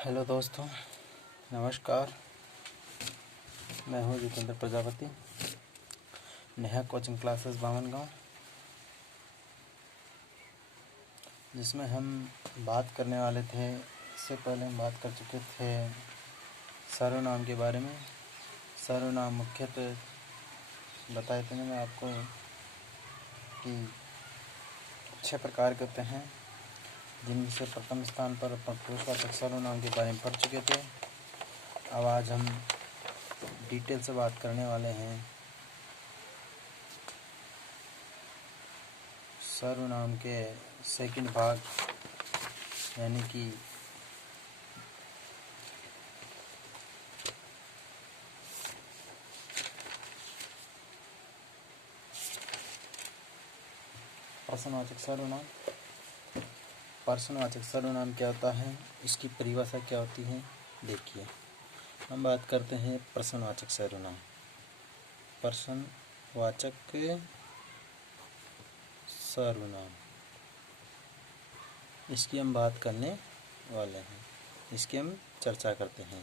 Hello दोस्तों, नमस्कार। मैं हूँ जितेंद्र प्रजापति, नेहा कोचिंग क्लासेस बामनगांव, जिसमें हम बात करने वाले थे। इससे पहले हम बात कर चुके थे सर्वनाम के बारे में। सर्वनाम मुख्यतः बताए थे मैंने आपको कि 6 प्रकार के होते हैं, जिनमें से प्रथम स्थान पर अपन पुरुषवाचक सर्वनाम के बारे में पढ़ चुके थे। अब आज हम डिटेल से बात करने वाले हैं सर्वनाम के सेकंड भाग, यानी कि प्रश्नवाचक सर्वनाम। प्रश्नवाचक सर्वनाम क्या होता है, इसकी परिभाषा क्या होती है, देखिए। हम बात करते हैं प्रश्नवाचक सर्वनाम। प्रश्नवाचक सर्वनाम, इसकी हम बात करने वाले हैं, इसकी हम चर्चा करते हैं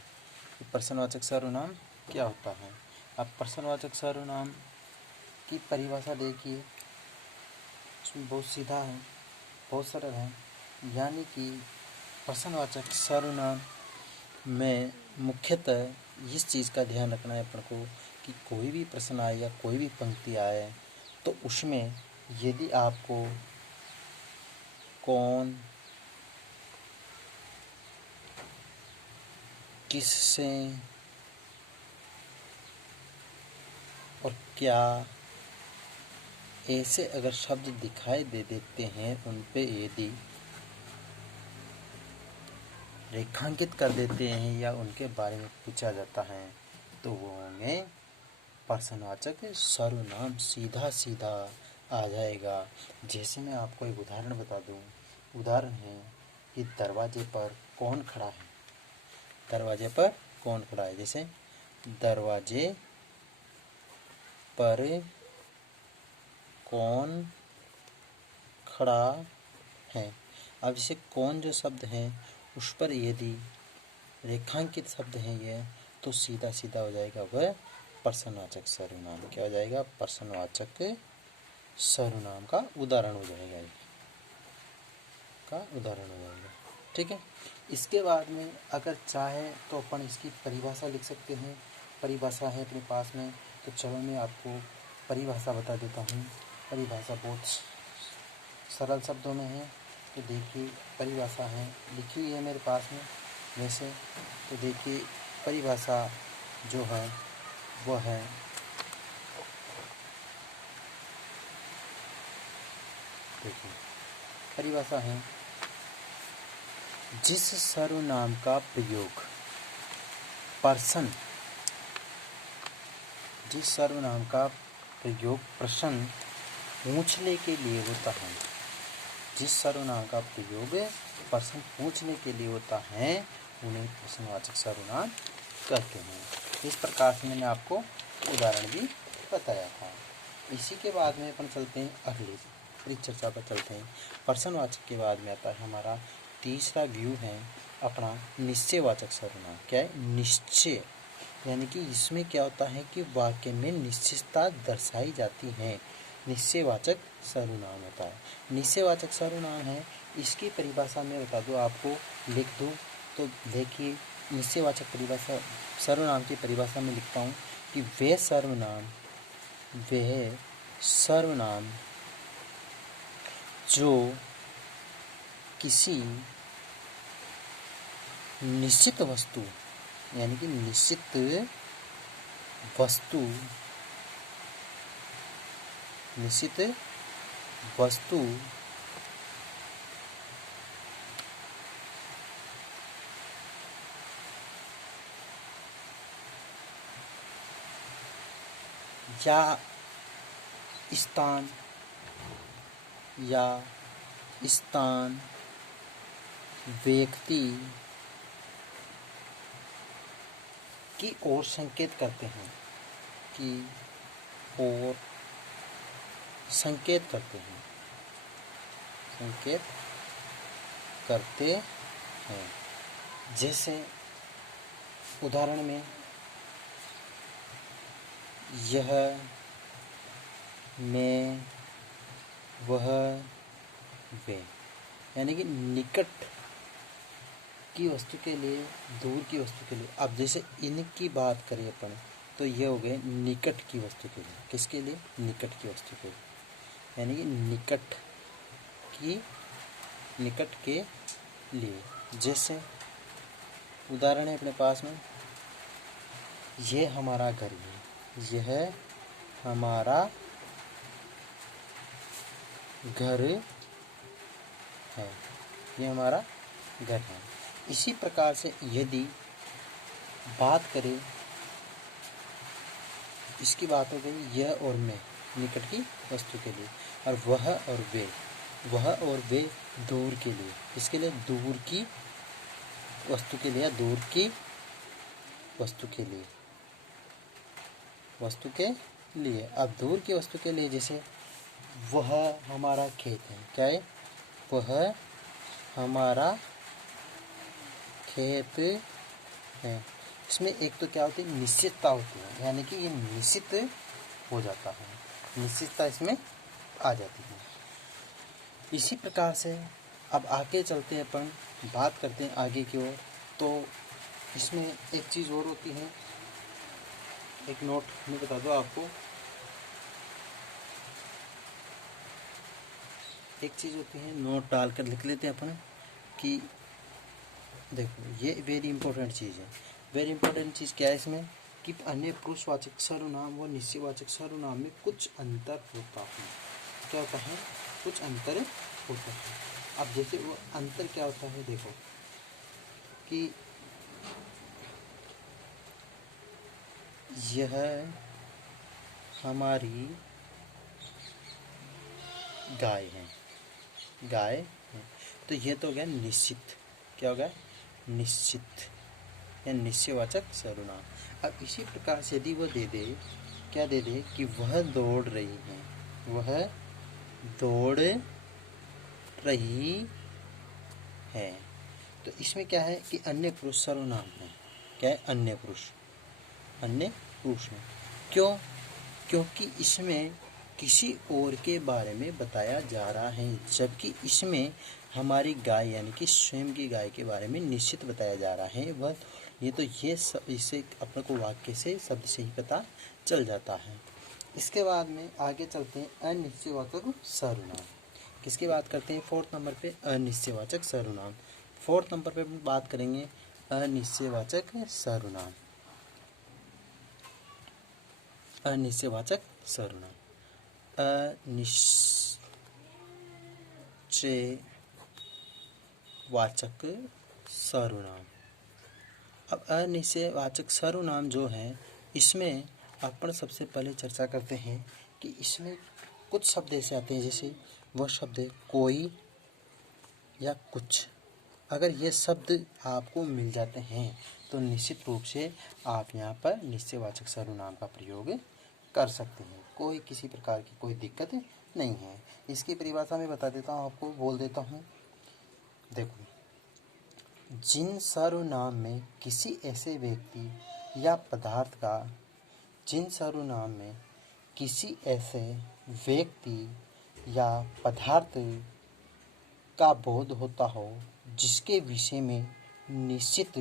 कि प्रश्नवाचक सर्वनाम क्या होता है। अब प्रश्नवाचक सर्वनाम की परिभाषा देखिए, इसमें बहुत सीधा है, बहुत सरल है। यानी कि प्रश्नवाचक सर्वनाम में मुख्यतः इस चीज़ का ध्यान रखना है अपन को कि कोई भी प्रश्न आए या कोई भी पंक्ति आए तो उसमें यदि आपको कौन, किससे और क्या, ऐसे अगर शब्द दिखाई दे देते हैं, उन पे यदि रेखांकित कर देते हैं या उनके बारे में पूछा जाता है तो वो होंगे प्रश्नवाचक सर्वनाम। सीधा सीधा आ जाएगा। जैसे मैं आपको एक उदाहरण बता दूं। उदाहरण है कि दरवाजे पर कौन खड़ा है। दरवाजे पर कौन खड़ा है, जैसे दरवाजे पर कौन खड़ा है। अब जैसे कौन जो शब्द है उस पर यदि रेखांकित शब्द है ये, तो सीधा सीधा हो जाएगा वह प्रश्नवाचक सर्वनाम। क्या हो जाएगा? प्रश्नवाचक सर्वनाम का उदाहरण हो जाएगा, ठीक है। इसके बाद में अगर चाहे तो अपन इसकी परिभाषा लिख सकते हैं। परिभाषा है अपने पास में, तो चलो मैं आपको परिभाषा बता देता हूँ। परिभाषा बहुत सरल शब्दों में है, तो देखिए परिभाषा है, लिखी हुई है मेरे पास में वैसे। तो देखिए परिभाषा जो है वह है, देखिए परिभाषा है, जिस सर्वनाम का प्रयोग प्रश्न, जिस सर्वनाम का प्रयोग प्रश्न पूछने के लिए होता है, जिस सर्वनाम का प्रयोग प्रश्न पूछने के लिए होता है, उन्हें प्रश्नवाचक सर्वनाम कहते हैं। इस प्रकार से मैंने आपको उदाहरण भी बताया था। इसी के बाद में अपन चलते हैं अगली परिचर्चा पर चलते हैं। प्रश्नवाचक के बाद में आता है हमारा तीसरा व्यू है अपना निश्चयवाचक सर्वनाम। क्या है? निश्चय, यानी कि इसमें क्या होता है कि वाक्य में निश्चितता दर्शाई जाती है। निश्चयवाचक सर्वनाम होता है। निश्चयवाचक सर्वनाम है, इसकी परिभाषा में बता दूँ आपको, लिख दूँ तो देखिए निश्चयवाचक परिभाषा सर्वनाम की परिभाषा में लिखता हूँ कि वह सर्वनाम जो किसी निश्चित वस्तु, यानी कि निश्चित वस्तु या स्थान व्यक्ति की ओर संकेत करते हैं, संकेत करते हैं। जैसे उदाहरण में यह, मैं, वह, वे, यानी कि निकट की वस्तु के लिए, दूर की वस्तु के लिए। अब जैसे इनकी बात करें अपन तो ये हो गए निकट की वस्तु के लिए। किसके लिए? निकट की वस्तु के लिए, यानी कि निकट के लिए। जैसे उदाहरण है अपने पास में, यह हमारा घर है, यह हमारा घर है, ये हमारा घर है। इसी प्रकार से यदि बात करें, इसकी बात हो गई यह और मैं निकट की वस्तु के लिए, और वह और वे दूर के लिए। इसके लिए दूर की वस्तु के लिए, या दूर की वस्तु के लिए, वस्तु के लिए। अब दूर की वस्तु के लिए जैसे वह हमारा खेत है, क्या है? वह हमारा खेत है। इसमें एक तो क्या होती है, निश्चितता होती है, यानी कि ये निश्चित हो जाता है, निश्चितता इसमें आ जाती है। इसी प्रकार से अब आगे चलते हैं, अपन बात करते हैं आगे की ओर। तो इसमें एक चीज़ और होती है, एक नोट मैं बता दूँ आपको, एक चीज़ होती है, नोट डालकर लिख लेते हैं अपन कि देखो ये वेरी इंपॉर्टेंट चीज़ है। वेरी इंपॉर्टेंट चीज़ क्या है इसमें कि अन्य पुरुषवाचक सर्वनाम व निश्चयवाचक सर्वनाम में कुछ अंतर होता है। क्या होता है? कुछ अंतर होता है। अब जैसे वो अंतर क्या होता है, देखो कि यह हमारी गाय है, गाय है, तो ये तो हो गया निश्चित। क्या हो गया? निश्चित या निश्चयवाचक सर्वनाम। अब इसी प्रकार से यदि वो दे दे, क्या दे दे कि वह दौड़ रही है, वह दौड़ रही है, तो इसमें क्या है कि अन्य पुरुष सर्वनाम है। क्या है? अन्य पुरुष है। क्यों? क्योंकि इसमें किसी और के बारे में बताया जा रहा है, जबकि इसमें हमारी गाय यानी कि स्वयं की गाय के बारे में निश्चित बताया जा रहा है। वह ये इसे अपने को वाक्य से, शब्द से ही पता चल जाता है। इसके बाद में आगे चलते हैं अनिश्चयवाचक सर्वनाम। किसकी बात करते हैं? 4th नंबर पे अनिश्चयवाचक सर्वनाम। 4th नंबर पे हम बात करेंगे अनिश्चयवाचक सर्वनाम। अनिश्चयवाचक सर्वनाम, अनिश्चयवाचक सर्वनाम। अब अनिश्चयवाचक सर्वनाम जो है, इसमें अपन सबसे पहले चर्चा करते हैं कि इसमें कुछ शब्द ऐसे आते हैं, जैसे वह शब्द है कोई या कुछ। अगर ये शब्द आपको मिल जाते हैं तो निश्चित रूप से आप यहाँ पर निश्चयवाचक सर्वनाम का प्रयोग कर सकते हैं। कोई किसी प्रकार की कोई दिक्कत नहीं है। इसकी परिभाषा में बता देता हूँ, आपको बोल देता हूँ। देखो, जिन सर्वनाम में किसी ऐसे व्यक्ति या पदार्थ का, जिन सर्वनाम में किसी ऐसे व्यक्ति या पदार्थ का बोध होता हो जिसके विषय में निश्चित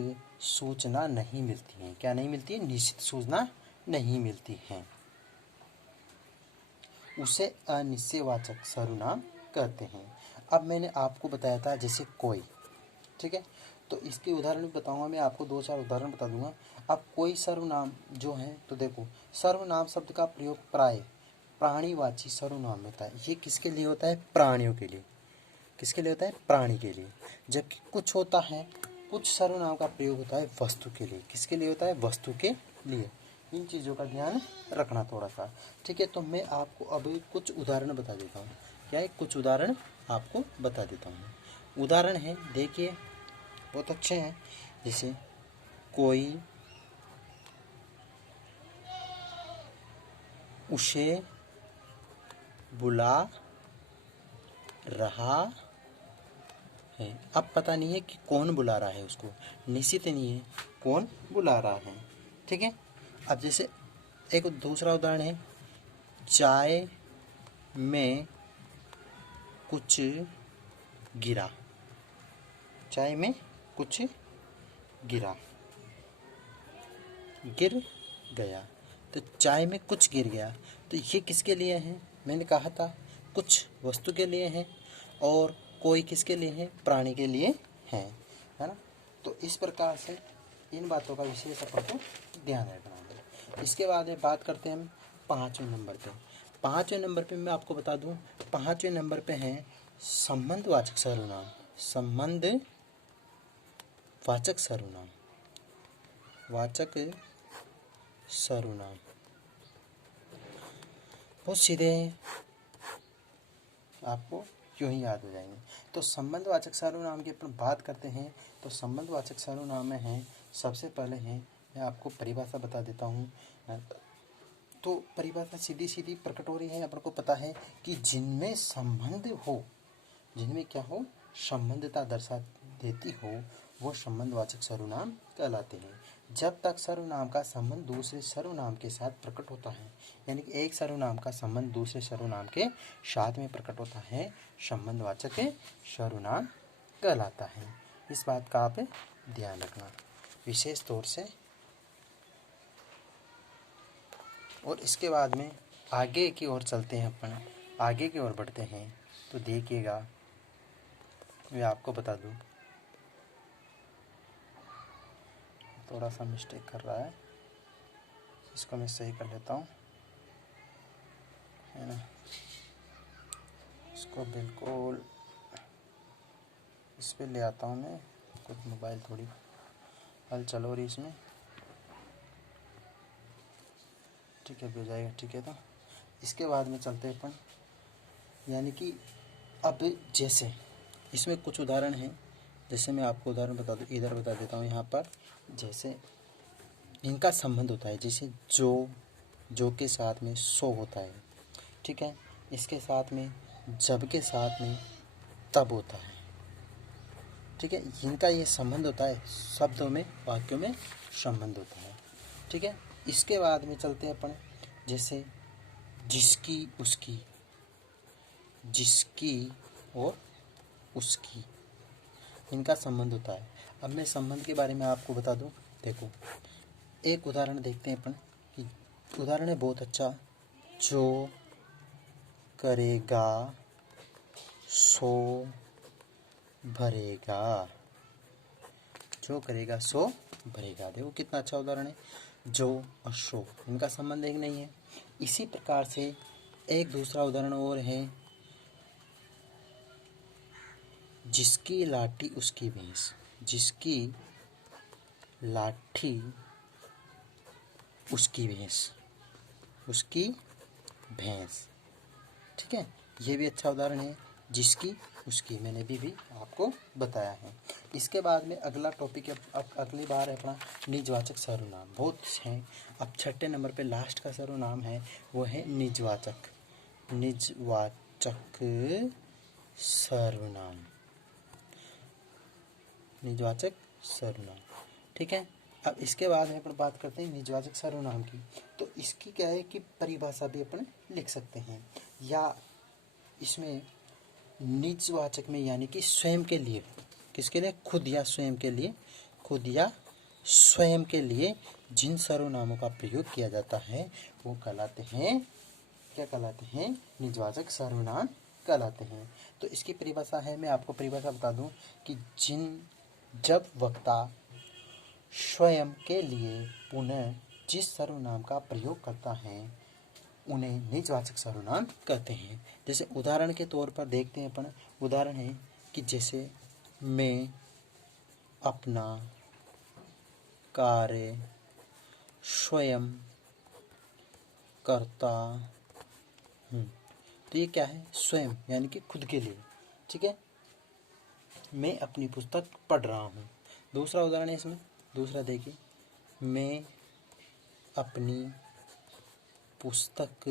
सूचना नहीं मिलती है। क्या नहीं मिलती है? निश्चित सूचना नहीं मिलती है, उसे अनिश्चयवाचक सर्वनाम कहते हैं। अब मैंने आपको बताया था जैसे कोई, ठीक है, तो इसके उदाहरण बताऊंगा मैं आपको, 2-4 उदाहरण बता दूंगा। अब कोई सर्वनाम जो है, तो देखो सर्वनाम शब्द का प्रयोग प्राय प्राणीवाची सर्वनाम में होता है। ये किसके लिए होता है? प्राणियों के लिए। किसके लिए होता है? प्राणी के लिए। जबकि कुछ होता है, कुछ सर्वनाम का प्रयोग होता है वस्तु के लिए। किसके लिए होता है? वस्तु के लिए। इन चीज़ों का ध्यान रखना थोड़ा सा, ठीक है। तो मैं आपको अब कुछ उदाहरण बता देता हूँ। क्या है? कुछ उदाहरण आपको बता देता हूँ। उदाहरण है, देखिए बहुत अच्छे हैं। जैसे कोई उसे बुला रहा है। अब पता नहीं है कि कौन बुला रहा है उसको, निश्चित नहीं है कौन बुला रहा है। ठीक है। अब जैसे एक दूसरा उदाहरण है, चाय में कुछ गिरा। चाय में कुछ गिरा, गिर गया। तो चाय में कुछ गिर गया, तो ये किसके लिए है? मैंने कहा था कुछ वस्तु के लिए है और कोई किसके लिए है? प्राणी के लिए है ना। तो इस प्रकार से इन बातों का विशेष अपन को ध्यान रखना है। इसके बाद में बात करते हैं हम 5वें नंबर पे। 5वें नंबर पे मैं आपको बता दूं, 5वें नंबर पे है संबंधवाचक सर्वनाम। संबंधवाचक सर्वनाम, वाचक सर्वनाम बहुत सीधे हैं, आपको क्यों ही याद हो जाएंगे। तो संबंधवाचक सर्वनाम की अपन बात करते हैं तो संबंधवाचक सर्वनाम में है, सबसे पहले है मैं आपको परिभाषा बता देता हूँ। तो परिभाषा सीधी सीधी प्रकट हो रही है, अपन को पता है कि जिनमें संबंध हो, जिनमें क्या हो? संबंधता दर्शा देती हो, वो संबंधवाचक सर्वनाम कहलाते हैं। जब तक सर्वनाम का संबंध दूसरे सर्वनाम के साथ प्रकट होता है, यानी कि एक सर्वनाम का संबंध दूसरे सर्वनाम के साथ में प्रकट होता है, संबंधवाचक सर्वनाम कहलाता है। इस बात का आप ध्यान रखना विशेष तौर से। और इसके बाद में आगे की ओर चलते हैं, अपन आगे की ओर बढ़ते हैं। तो देखिएगा, मैं आपको बता दूं, थोड़ा सा मिस्टेक कर रहा है, इसको मैं सही कर लेता हूँ, है ना। इसको बिल्कुल इस पे ले आता हूँ मैं, कुछ मोबाइल थोड़ी हलचल हो रही इसमें। ठीक है, हो जाएगा। ठीक है, तो इसके बाद में चलते हैं अपन, यानी कि अब जैसे इसमें कुछ उदाहरण हैं, जैसे मैं आपको उदाहरण बता दूँ, इधर बता देता हूँ। यहाँ पर जैसे इनका संबंध होता है, जैसे जो के साथ में सो होता है। ठीक है, इसके साथ में जब के साथ में तब होता है। ठीक है, इनका ये संबंध होता है, शब्दों में वाक्यों में संबंध होता है। ठीक है, इसके बाद में चलते हैं अपन, जैसे जिसकी उसकी, जिसकी और उसकी, इनका संबंध होता है। अब मैं संबंध के बारे में आपको बता दूं। देखो, एक उदाहरण देखते हैं अपन कि उदाहरण है बहुत अच्छा, जो करेगा सो भरेगा। जो करेगा सो भरेगा, देखो कितना अच्छा उदाहरण है। जो और सो, इनका संबंध एक नहीं है। इसी प्रकार से एक दूसरा उदाहरण और है, जिसकी लाठी उसकी भैंस। जिसकी लाठी उसकी भैंस, उसकी भैंस। ठीक है, ये भी अच्छा उदाहरण है, जिसकी उसकी, मैंने भी आपको बताया है। इसके बाद में अगला टॉपिक है, अब अगली बार है अपना निजवाचक सर्वनाम। बहुत हैं। अब 6ठे नंबर पे लास्ट का सर्वनाम है, वो है निजवाचक। निजवाचक सर्वनाम, निजवाचक सर्वनाम। ठीक है, अब इसके बाद में अपन बात करते हैं निजवाचक सर्वनाम की। तो इसकी क्या है कि परिभाषा भी अपन लिख सकते हैं, या इसमें निजवाचक में यानी कि स्वयं के लिए, किसके लिए? खुद या स्वयं के लिए, खुद या स्वयं के लिए जिन सर्वनामों का प्रयोग किया जाता है वो कहलाते हैं, क्या कहलाते हैं? निजवाचक सर्वनाम कहलाते हैं। तो इसकी परिभाषा है, मैं आपको परिभाषा बता दूं कि जब वक्ता स्वयं के लिए पुनः जिस सर्वनाम का प्रयोग करता है उन्हें निजवाचक सर्वनाम कहते हैं। जैसे उदाहरण के तौर पर देखते हैं अपन, उदाहरण है कि जैसे मैं अपना कार्य स्वयं करता हूँ। तो ये क्या है? स्वयं यानी कि खुद के लिए। ठीक है, मैं अपनी पुस्तक पढ़ रहा हूँ। दूसरा उदाहरण है इसमें, दूसरा देखिए, मैं अपनी पुस्तक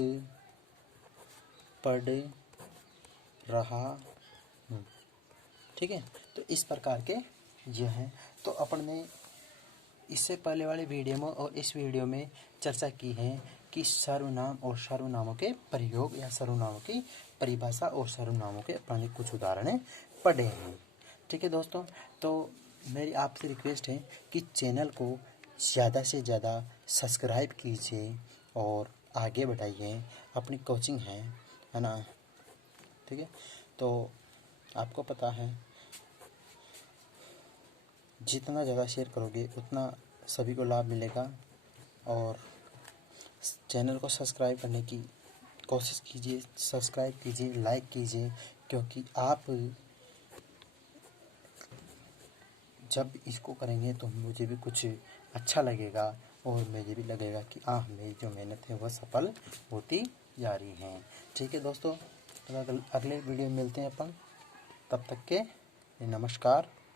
पढ़ रहा हूँ। ठीक है। तो इस प्रकार के यह हैं। तो अपन ने इससे पहले वाले वीडियो में और इस वीडियो में चर्चा की है कि सर्वनाम और सर्वनामों के प्रयोग या सर्वनामों की परिभाषा और सर्वनामों के अपन ने कुछ उदाहरण पढ़े हैं। ठीक है दोस्तों, तो मेरी आपसे रिक्वेस्ट है कि चैनल को ज़्यादा से ज़्यादा सब्सक्राइब कीजिए और आगे बढ़ाइए। अपनी कोचिंग है ना। ठीक है, तो आपको पता है जितना ज़्यादा शेयर करोगे उतना सभी को लाभ मिलेगा। और चैनल को सब्सक्राइब करने की कोशिश कीजिए, सब्सक्राइब कीजिए, लाइक कीजिए, क्योंकि आप जब इसको करेंगे तो मुझे भी कुछ अच्छा लगेगा और मुझे भी लगेगा कि मेरी जो मेहनत है वह सफल होती जा रही है। ठीक है दोस्तों, तो अगले वीडियो में मिलते हैं अपन। तब तक के नमस्कार।